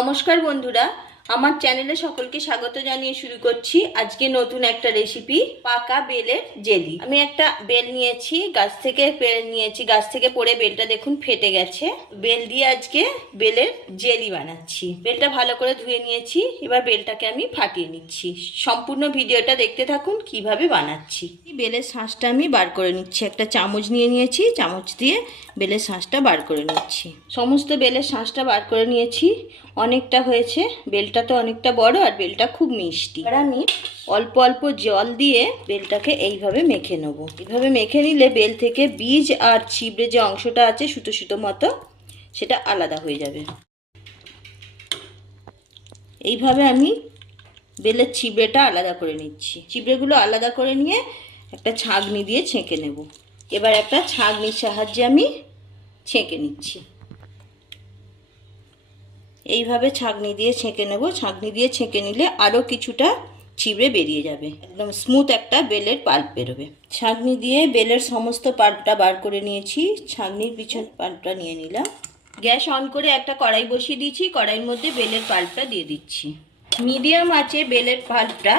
নমস্কার বন্ধুরা, আমার চ্যানেলে সকলকে স্বাগত জানিয়ে শুরু করছি আজকে নতুন একটা রেসিপি, পাকা বেলের জেলি। আমি একটা বেল নিয়েছি, গাছ থেকে পেড়ে নিয়েছি। গাছ থেকে পড়ে বেলটা দেখুন ফেটে গেছে। বেল দিয়ে আজকে বেলের জেলি বানাচ্ছি। বেলটা ভালো করে ধুয়ে নিয়েছি, এবার বেলটাকে আমি ফাটিয়ে নিচ্ছি। সম্পূর্ণ ভিডিওটা দেখতে থাকুন কিভাবে বানাচ্ছি। বেলের শাঁসটা আমি বার করে নিচ্ছি। একটা চামচ নিয়ে নিয়েছি, চামচ দিয়ে বেলের শাঁসটা বার করে নিচ্ছি। সমস্ত বেলের শাঁসটা বার করে নিয়েছি। অনেকটা হয়েছে, বেলটা তো অনেকটা বড় আর বেলটা খুব মিষ্টি। আর আমি অল্প অল্প জল দিয়ে বেলটাকে এইভাবে মেখে নেব। এইভাবে মেখে নিলে বেল থেকে বীজ আর ছিবড়ে যে অংশটা আছে সুতো সুতো মতো, সেটা আলাদা হয়ে যাবে। এইভাবে আমি বেলের ছিবড়েটা আলাদা করে নিচ্ছি। ছিবড়েগুলো আলাদা করে নিয়ে একটা ছাঁকনি দিয়ে ছেঁকে নেব। এবার একটা ছাঁকনির সাহায্যে আমি ছেঁকে নিচ্ছি। এইভাবে ছাঁকনি দিয়ে ছেঁকে নেব। ছাঁকনি দিয়ে ছেঁকে নিলে আরও কিছুটা ছিবড়ে বেরিয়ে যাবে, একদম স্মুথ একটা বেলের পাল্প বেরোবে। ছাঁকনি দিয়ে বেলের সমস্ত পাল্পটা বার করে নিয়েছি। ছাঁকনির পিছন পাল্পটা নিয়ে নিলাম। গ্যাস অন করে একটা কড়াই বসিয়ে দিয়েছি। কড়াইয়ের মধ্যে বেলের পাল্পটা দিয়ে দিচ্ছি। মিডিয়াম আঁচে বেলের পাল্পটা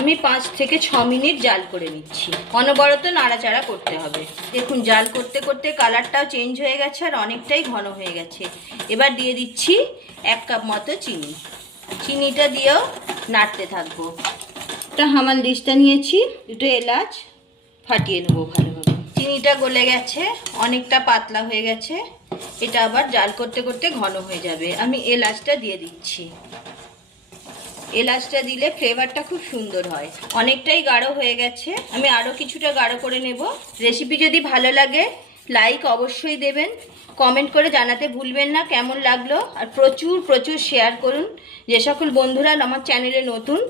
আমি 5 থেকে 6 মিনিট জাল করে নিচ্ছি। অনবরত নাড়াচাড়া করতে হবে। দেখুন জাল করতে করতে কালারটাও চেঞ্জ হয়ে গেছে আর অনেকটাই ঘন হয়ে গেছে। এবার দিয়ে দিচ্ছি 1 কাপ মতো চিনি। চিনিটা দিয়েও নাড়তে থাকবো। একটা হামানদিস্তা নিয়েছি, 2টো এলাচ ফাটিয়ে নেবো ভালোভাবে। চিনিটা গলে গেছে, অনেকটা পাতলা হয়ে গেছে। এটা আবার জাল করতে করতে ঘন হয়ে যাবে। আমি এলাচটা দিয়ে দিচ্ছি। এলাচটা দিলে ফ্লেভারটা খুব সুন্দর হয়। অনেকটাই গাঢ় হয়ে গেছে, আমি আরও কিছুটা গাঢ় করে নেব। রেসিপি যদি ভালো লাগে লাইক অবশ্যই দেবেন, কমেন্ট করে জানাতে ভুলবেন না কেমন লাগলো। আর প্রচুর প্রচুর শেয়ার করুন। যে সকল বন্ধুরা আমার চ্যানেলে নতুন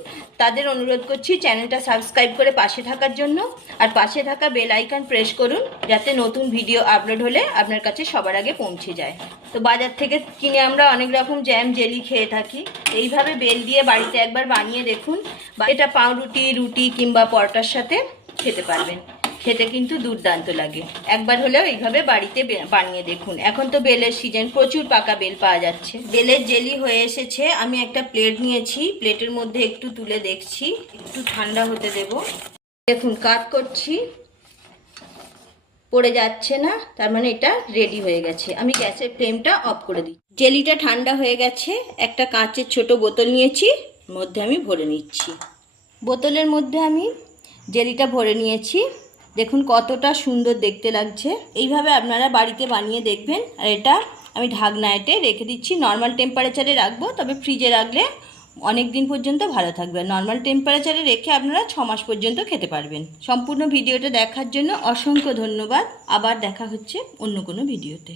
তাদের অনুরোধ করছি চ্যানেলটা সাবস্ক্রাইব করে পাশে থাকার জন্য। আর পাশে থাকা বেল আইকন প্রেস করুন যাতে নতুন ভিডিও আপলোড হলে আপনার কাছে সবার আগে পৌঁছে যায়। তো বাজার থেকে কিনে আমরা অনেক রকম জ্যাম জেলি খেয়ে থাকি। এইভাবে বেল দিয়ে বাড়িতে একবার বানিয়ে দেখুন। এটা পাউরুটি, রুটি কিংবা পরোটার সাথে খেতে পারবেন। খেতে কিন্তু দুর্দান্ত লাগে। একবার হলেও এইভাবে বাড়িতে বানিয়ে দেখুন। এখন তো বেলের সিজন, প্রচুর পাকা বেল পাওয়া যাচ্ছে। বেলের জেলি হয়ে এসেছে। আমি একটা প্লেট নিয়েছি, প্লেটের মধ্যে একটু তুলে দেখছি, একটু ঠান্ডা হতে দেব। দেখুন কাট করছি, পড়ে যাচ্ছে না, তার মানে এটা রেডি হয়ে গেছে। আমি গ্যাসের ফ্লেমটা অফ করে দিই। জেলিটা ঠান্ডা হয়ে গেছে। একটা কাঁচের ছোট বোতল নিয়েছি, মধ্যে আমি ভরে নিচ্ছি। বোতলের মধ্যে আমি জেলিটা ভরে নিয়েছি। দেখুন কতটা সুন্দর দেখতে লাগছে। এইভাবে আপনারা বাড়িতে বানিয়ে দেখবেন। আর এটা আমি ঢাকনা এঁটে রেখে দিচ্ছি। নর্মাল টেম্পারেচারে রাখবো, তবে ফ্রিজে রাখলে অনেক দিন পর্যন্ত ভালো থাকবে। নর্মাল টেম্পারেচারে রেখে আপনারা 6 মাস পর্যন্ত খেতে পারবেন। সম্পূর্ণ ভিডিওটা দেখার জন্য অসংখ্য ধন্যবাদ। আবার দেখা হচ্ছে অন্য কোনো ভিডিওতে।